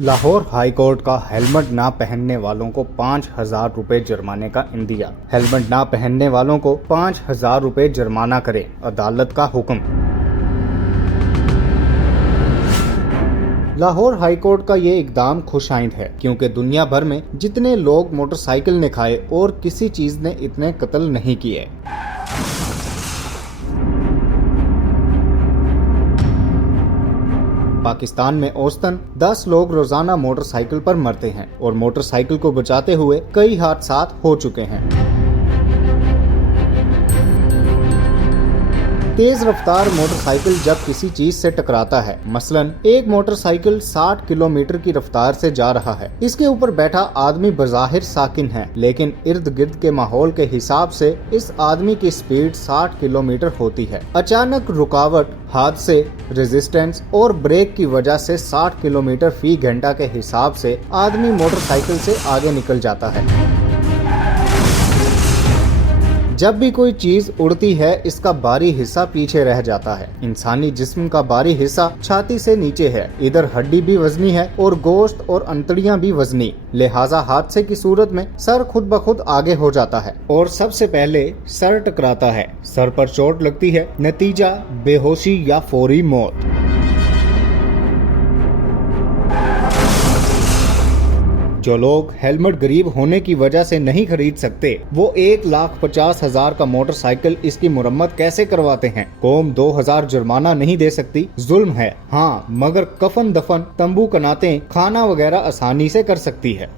Lahore high court का helmet ना पहनने वालों को 5,000 रुपए जुर्माने का इंदिया। हेलमेट ना पहनने वालों को 5,000 रुपए जुर्माना करे, अदालत का हुक्म। लाहौर हाई कोर्ट का ये इकदाम खुशाइंद है क्योंकि दुनिया भर में जितने लोग मोटरसाइकिल ने खाए और किसी चीज ने इतने कत्ल नहीं किए। पाकिस्तान में औसतन 10 लोग रोजाना मोटरसाइकिल पर मरते हैं और मोटरसाइकिल को बचाते हुए कई हादसा हो चुके हैं। तेज रफ्तार मोटरसाइकिल जब किसी चीज से टकराता है, मसलन एक मोटरसाइकिल 60 किलोमीटर की रफ्तार से जा रहा है, इसके ऊपर बैठा आदमी बज़ाहिर साकिन है, लेकिन इर्द गिर्द के माहौल के हिसाब से इस आदमी की स्पीड 60 किलोमीटर होती है। अचानक रुकावट, हादसे, रेजिस्टेंस और ब्रेक की वजह से 60 किलोमीटर फी घंटा के हिसाब से आदमी मोटरसाइकिल से आगे निकल जाता है। जब भी कोई चीज उड़ती है, इसका बाहरी हिस्सा पीछे रह जाता है। इंसानी जिस्म का बाहरी हिस्सा छाती से नीचे है, इधर हड्डी भी वजनी है और गोश्त और अंतड़ियां भी वजनी, लिहाजा हादसे की सूरत में सर खुद ब खुद आगे हो जाता है और सबसे पहले सर टकराता है। सर पर चोट लगती है, नतीजा बेहोशी या फौरी मौत। जो लोग हेलमेट गरीब होने की वजह से नहीं खरीद सकते, वो 1,50,000 का मोटरसाइकिल इसकी मुरम्मत कैसे करवाते हैं? कौम 2,000 जुर्माना नहीं दे सकती, जुल्म है। हाँ, मगर कफन दफन, तंबू कनाते, खाना वगैरह आसानी से कर सकती है।